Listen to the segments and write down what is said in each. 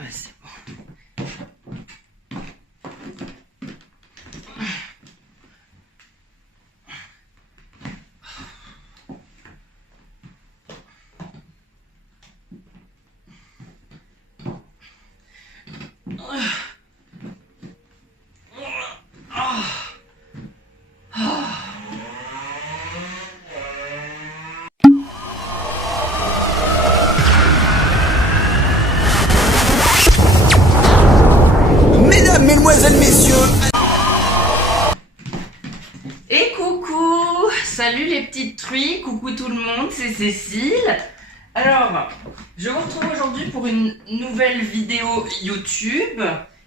Ah, c'est bon. Mesdames, mesdemoiselles, messieurs. Et coucou, salut les petites truies, coucou tout le monde, c'est Cécile. Alors, je vous retrouve aujourd'hui pour une nouvelle vidéo YouTube.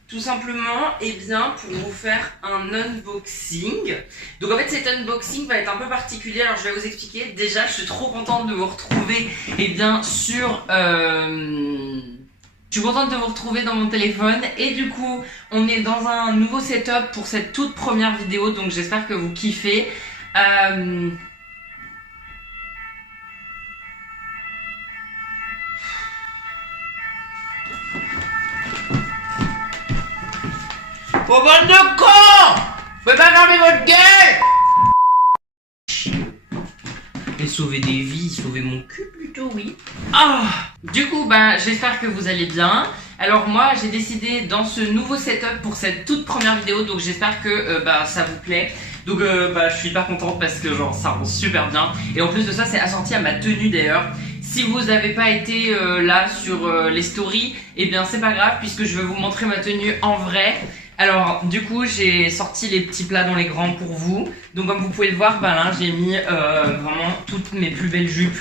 Tout simplement, et bien, pour vous faire un unboxing. Donc en fait, cet unboxing va être un peu particulier, alors je vais vous expliquer. Déjà, je suis trop contente de vous retrouver, et bien, je suis contente de vous retrouver dans mon téléphone et du coup on est dans un nouveau setup pour cette toute première vidéo, donc j'espère que vous kiffez. Oh bande de cons! Vous pouvez pas fermer votre gueule! Et sauver des vies, sauver mon cul plutôt, oui. Ah! Du coup, j'espère que vous allez bien. Alors moi, j'ai décidé dans ce nouveau setup pour cette toute première vidéo, donc j'espère que ça vous plaît. Donc je suis hyper contente parce que genre ça rend super bien. Et en plus de ça, c'est assorti à ma tenue d'ailleurs. Si vous n'avez pas été là sur les stories, eh bien c'est pas grave puisque je vais vous montrer ma tenue en vrai. Alors du coup j'ai sorti les petits plats dans les grands pour vous. Donc comme vous pouvez le voir, là j'ai mis vraiment toutes mes plus belles jupes.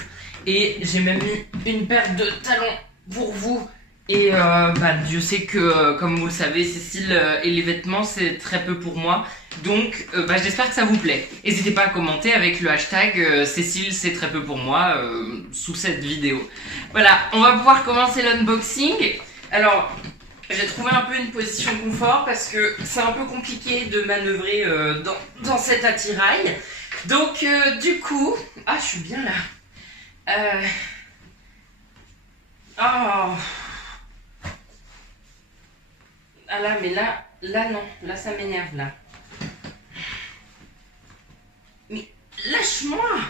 Et j'ai même mis une paire de talons pour vous. Et Dieu sait que comme vous le savez, Cécile et les vêtements c'est très peu pour moi. Donc j'espère que ça vous plaît. N'hésitez pas à commenter avec le hashtag Cécile c'est très peu pour moi sous cette vidéo. Voilà, on va pouvoir commencer l'unboxing. Alors j'ai trouvé un peu une position confort parce que c'est un peu compliqué de manœuvrer dans cet attirail. Donc du coup... Ah, je suis bien là. Oh. Ah là, mais là non. Là, ça m'énerve, là. Mais lâche-moi!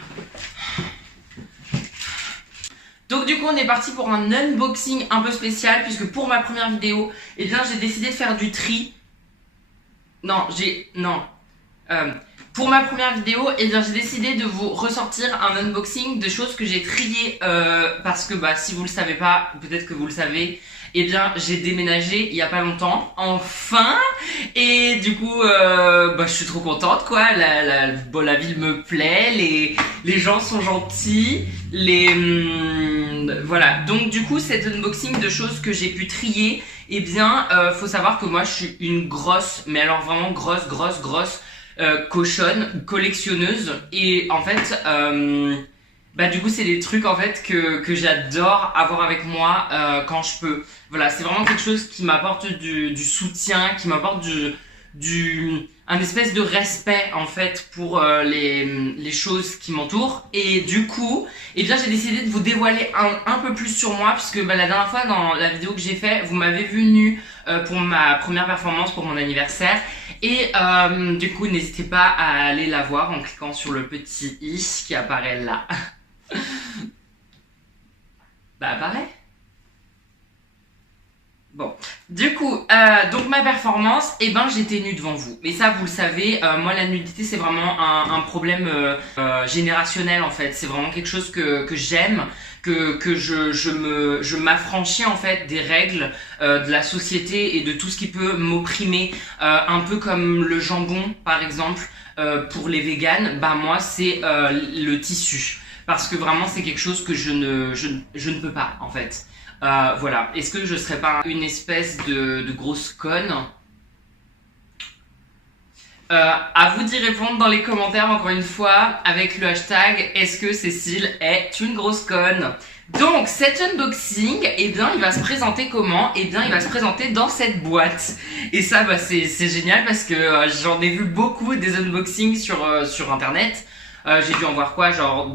Donc du coup on est parti pour un unboxing un peu spécial puisque pour ma première vidéo, eh bien j'ai décidé de faire du tri. Pour ma première vidéo, eh bien j'ai décidé de vous ressortir un unboxing de choses que j'ai triées parce que si vous le savez pas, peut-être que vous le savez, eh bien j'ai déménagé il y a pas longtemps, enfin, et du coup je suis trop contente quoi, la ville me plaît, les gens sont gentils, voilà, donc du coup cet unboxing de choses que j'ai pu trier, eh bien faut savoir que moi je suis une grosse, mais alors vraiment grosse cochonne, collectionneuse, et en fait du coup c'est des trucs en fait que j'adore avoir avec moi quand je peux. Voilà, c'est vraiment quelque chose qui m'apporte du soutien, qui m'apporte un espèce de respect en fait pour les choses qui m'entourent. Et du coup, eh bien j'ai décidé de vous dévoiler un peu plus sur moi puisque la dernière fois dans la vidéo que j'ai fait, vous m'avez vu nue pour ma première performance pour mon anniversaire. Et du coup, n'hésitez pas à aller la voir en cliquant sur le petit i qui apparaît là. Apparaît. Bon, du coup, donc ma performance, j'étais nue devant vous. Mais ça, vous le savez, moi la nudité c'est vraiment un problème générationnel en fait. C'est vraiment quelque chose que j'aime, que je m'affranchis en fait des règles de la société et de tout ce qui peut m'opprimer. Un peu comme le jambon par exemple, pour les véganes, moi c'est le tissu. Parce que vraiment c'est quelque chose que je ne peux pas en fait. Voilà, est-ce que je serais pas une espèce de grosse conne? À vous d'y répondre dans les commentaires encore une fois avec le hashtag est-ce que Cécile est une grosse conne? Donc cet unboxing, il va se présenter comment? Il va se présenter dans cette boîte. Et ça c'est génial parce que j'en ai vu beaucoup des unboxings sur internet. J'ai dû en voir quoi, genre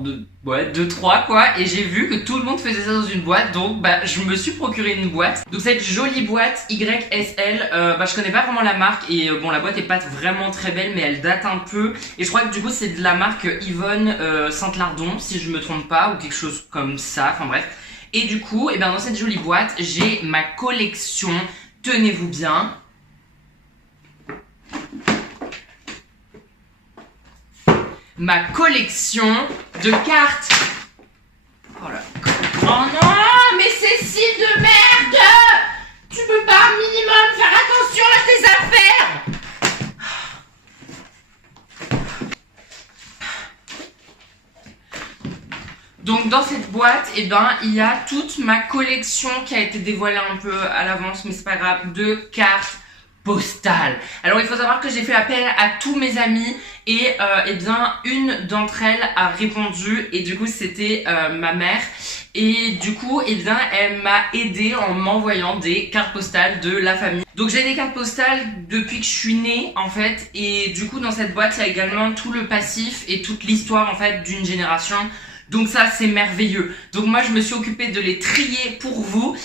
2-3 quoi, et j'ai vu que tout le monde faisait ça dans une boîte, donc bah je me suis procuré une boîte. Donc cette jolie boîte YSL, bah je connais pas vraiment la marque, et bon la boîte est pas vraiment très belle, mais elle date un peu, et je crois que du coup c'est de la marque Yvonne Saint-Lardon, si je me trompe pas, ou quelque chose comme ça, enfin bref. Et du coup, et ben dans cette jolie boîte, j'ai ma collection, tenez-vous bien. Ma collection de cartes. Oh là. Oh non, mais Cécile de merde! Tu peux pas un minimum faire attention à tes affaires! Donc dans cette boîte, eh ben, il y a toute ma collection qui a été dévoilée un peu à l'avance, mais c'est pas grave, de cartes postales. Alors il faut savoir que j'ai fait appel à tous mes amis et eh bien une d'entre elles a répondu et du coup c'était ma mère et du coup eh bien elle m'a aidé en m'envoyant des cartes postales de la famille. Donc j'ai des cartes postales depuis que je suis née en fait et du coup dans cette boîte il y a également tout le passif et toute l'histoire en fait d'une génération. Donc ça c'est merveilleux. Donc moi je me suis occupée de les trier pour vous.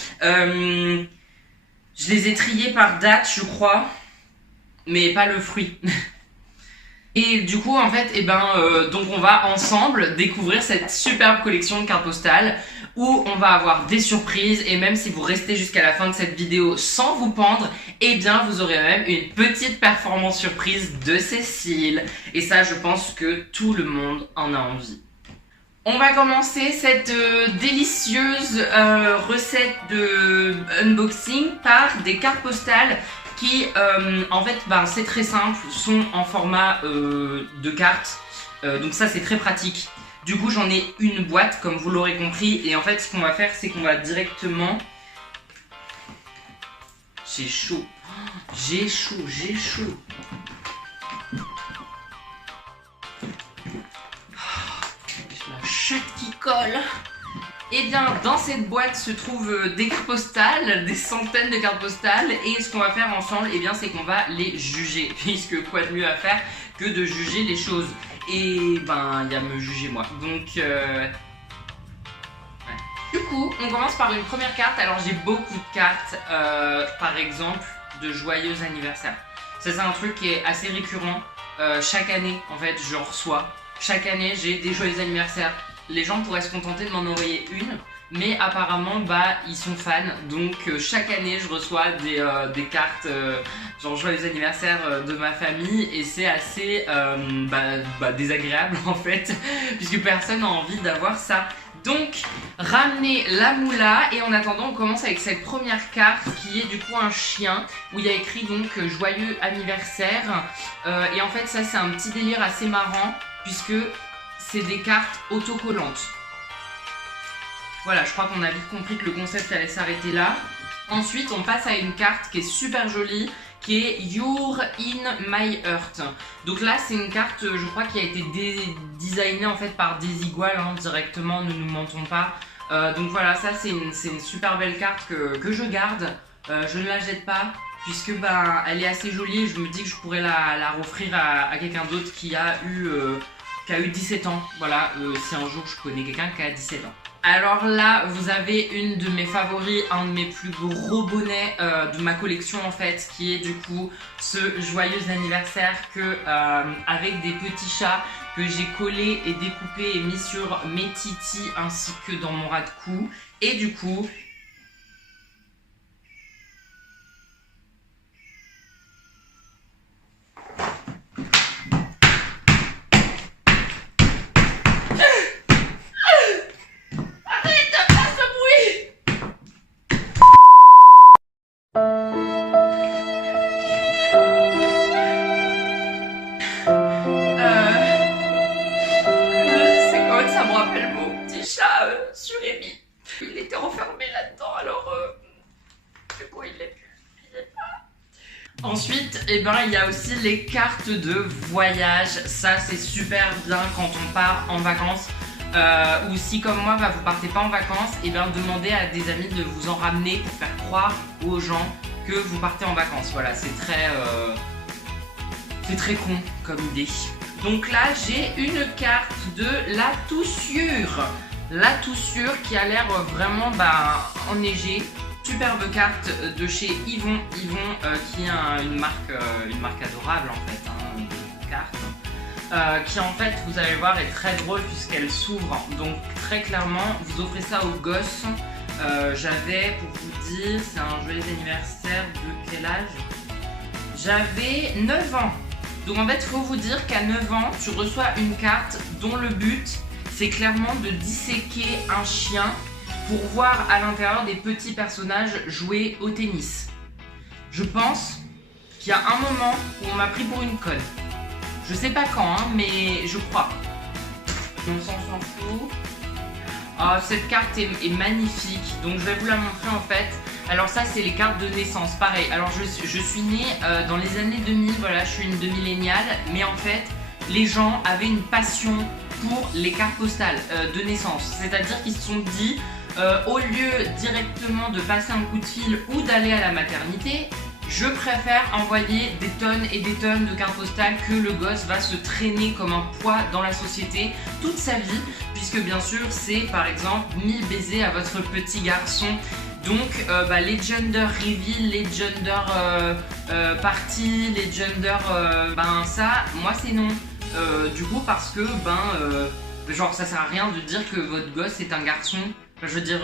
Je les ai triés par date, je crois, mais pas le fruit. Et du coup, en fait, eh ben, donc on va ensemble découvrir cette superbe collection de cartes postales où on va avoir des surprises et même si vous restez jusqu'à la fin de cette vidéo sans vous pendre, eh bien, vous aurez même une petite performance surprise de Cécile. Et ça, je pense que tout le monde en a envie. On va commencer cette délicieuse recette de unboxing par des cartes postales qui, en fait, ben, c'est très simple, sont en format de cartes. Donc ça, c'est très pratique. Du coup, j'en ai une boîte, comme vous l'aurez compris. Et en fait, ce qu'on va faire, c'est qu'on va directement... J'ai chaud. J'ai chaud, j'ai chaud. Chatte qui colle. Et bien dans cette boîte se trouvent des cartes postales, des centaines de cartes postales et ce qu'on va faire ensemble et bien c'est qu'on va les juger puisque quoi de mieux à faire que de juger les choses et ben il y a me juger moi donc ouais. Du coup on commence par une première carte. Alors j'ai beaucoup de cartes par exemple de joyeux anniversaire. Ça c'est un truc qui est assez récurrent chaque année en fait je reçois. Chaque année j'ai des joyeux anniversaires. Les gens pourraient se contenter de m'en envoyer une, mais apparemment bah ils sont fans, donc chaque année je reçois des cartes genre joyeux anniversaire de ma famille et c'est assez désagréable en fait, puisque personne n'a envie d'avoir ça. Donc ramenez la moula et en attendant on commence avec cette première carte qui est du coup un chien où il y a écrit donc joyeux anniversaire et en fait ça c'est un petit délire assez marrant puisque c'est des cartes autocollantes. Voilà, je crois qu'on a vite compris que le concept allait s'arrêter là. Ensuite, on passe à une carte qui est super jolie, qui est You're in my heart. Donc là, c'est une carte, je crois, qui a été designée en fait par Desigual hein, directement, ne nous mentons pas. Donc voilà, ça c'est une super belle carte que je garde. Je ne la jette pas. Puisque bah, elle est assez jolie et je me dis que je pourrais la offrir à quelqu'un d'autre qui a eu 17 ans. Voilà, si un jour je connais quelqu'un qui a 17 ans. Alors là, vous avez une de mes favoris, un de mes plus gros bonnets de ma collection en fait, qui est du coup ce joyeux anniversaire avec des petits chats que j'ai collé et découpé et mis sur mes titis ainsi que dans mon ras de cou. Et du coup... Il était enfermé là-dedans, alors du coup il l'a pas. Ensuite, eh ben, il y a aussi les cartes de voyage. Ça c'est super bien quand on part en vacances. Ou si comme moi bah, vous partez pas en vacances, et bien demandez à des amis de vous en ramener pour faire croire aux gens que vous partez en vacances. Voilà, c'est très con comme idée. Donc là, j'ai une carte de la Toussure. La Toussure qui a l'air vraiment enneigée. Superbe carte de chez Yvon. Yvon qui est une marque adorable en fait, hein, de cartes. Qui en fait, vous allez voir, est très drôle puisqu'elle s'ouvre. Donc très clairement, vous offrez ça aux gosses. J'avais, pour vous dire, c'est un joyeux anniversaire de quel âge? J'avais 9 ans. Donc en fait, il faut vous dire qu'à 9 ans, tu reçois une carte dont le but, c'est clairement de disséquer un chien pour voir à l'intérieur des petits personnages jouer au tennis. Je pense qu'il y a un moment où on m'a pris pour une conne. Je sais pas quand, hein, mais je crois. On s'en fout. Oh, cette carte est magnifique, donc je vais vous la montrer en fait. Alors ça, c'est les cartes de naissance, pareil. Alors je suis née dans les années 2000, voilà, je suis une demi-milléniale, mais en fait, les gens avaient une passion pour les cartes postales de naissance. C'est-à-dire qu'ils se sont dit, au lieu directement de passer un coup de fil ou d'aller à la maternité, je préfère envoyer des tonnes et des tonnes de cartes postales que le gosse va se traîner comme un poids dans la société toute sa vie, puisque bien sûr, c'est par exemple 1000 baisers à votre petit garçon. Donc les gender reveal, les gender party, les gender ça, moi c'est non. Du coup parce que genre ça sert à rien de dire que votre gosse est un garçon. Je veux dire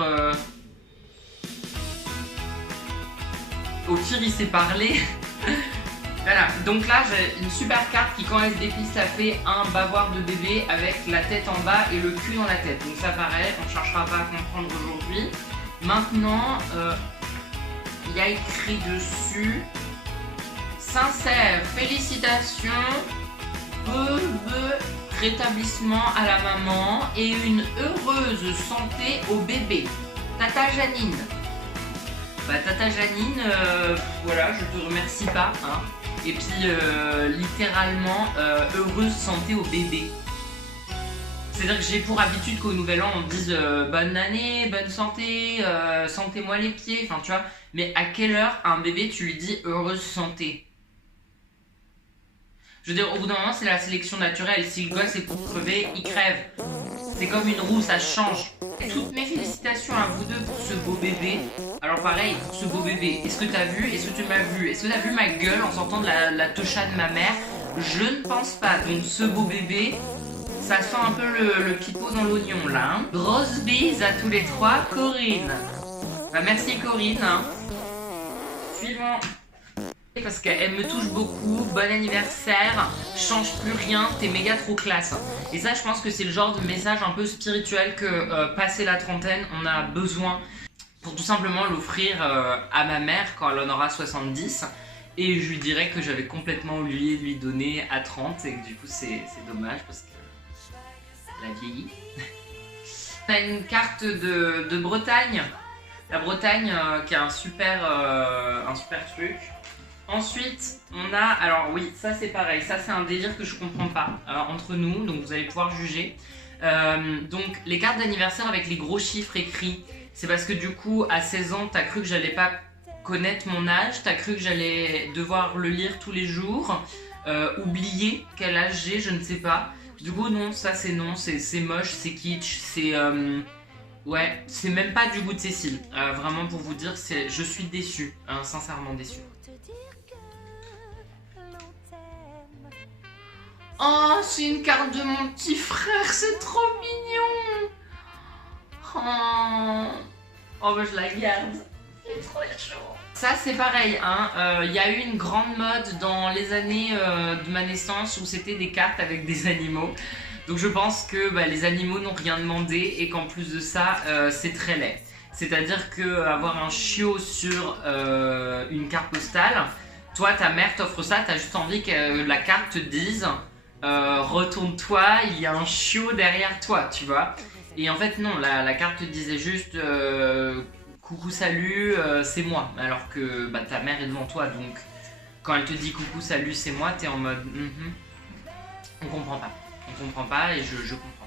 au pire il sait parler. Voilà, donc là j'ai une super carte qui quand elle se déplie ça fait un bavoir de bébé avec la tête en bas et le cul dans la tête. Donc ça paraît, on ne cherchera pas à comprendre aujourd'hui. Maintenant, il y a écrit dessus sincère félicitations, rétablissement à la maman et une heureuse santé au bébé. Tata Janine. Tata Janine, voilà, je te remercie pas. Hein. Et puis, littéralement, heureuse santé au bébé. C'est-à-dire que j'ai pour habitude qu'au nouvel an on me dise bonne année, bonne santé, sentez-moi les pieds, enfin tu vois. Mais à quelle heure un bébé tu lui dis heureuse santé? Je veux dire, au bout d'un moment c'est la sélection naturelle, si le gosse est pour crever, il crève. C'est comme une roue, ça change. Et toutes mes félicitations à vous deux pour ce beau bébé. Alors pareil, pour ce beau bébé, est-ce que t'as vu? Est-ce que tu m'as vu? Est-ce que t'as vu ma gueule en sortant de la tocha de ma mère? Je ne pense pas, donc ce beau bébé... Ça sent un peu le pipeau dans l'oignon là. Hein. Grosse bise à tous les trois, Corinne. Merci Corinne. Hein. Suivant. Parce qu'elle me touche beaucoup. Bon anniversaire. Change plus rien. T'es méga trop classe. Et ça, je pense que c'est le genre de message un peu spirituel que passé la trentaine, on a besoin pour tout simplement l'offrir à ma mère quand elle en aura 70. Et je lui dirais que j'avais complètement oublié de lui donner à 30 et que du coup c'est dommage parce que la vieillie. On a une carte de Bretagne. La Bretagne qui a un super truc. Ensuite, on a... Alors oui, ça c'est pareil. Ça c'est un délire que je comprends pas entre nous. Donc vous allez pouvoir juger. Donc les cartes d'anniversaire avec les gros chiffres écrits. C'est parce que du coup, à 16 ans, t'as cru que j'allais pas connaître mon âge. T'as cru que j'allais devoir le lire tous les jours. Oublier quel âge j'ai, je ne sais pas. Du coup non, ça c'est non, c'est moche, c'est kitsch, c'est... ouais, c'est même pas du goût de Cécile. Vraiment pour vous dire, je suis déçue, hein, sincèrement déçue. Oh, c'est une carte de mon petit frère, c'est trop mignon. Oh bah je la garde, c'est trop chaud. Ça c'est pareil, hein. Y a eu une grande mode dans les années de ma naissance où c'était des cartes avec des animaux. Donc je pense que les animaux n'ont rien demandé et qu'en plus de ça, c'est très laid. C'est-à-dire qu'avoir un chiot sur une carte postale, toi ta mère t'offre ça, t'as juste envie que la carte te dise retourne-toi, il y a un chiot derrière toi, tu vois. Et en fait non, la carte te disait juste... coucou salut c'est moi, alors que ta mère est devant toi, donc quand elle te dit coucou salut c'est moi, t'es en mode on comprend pas et je comprends.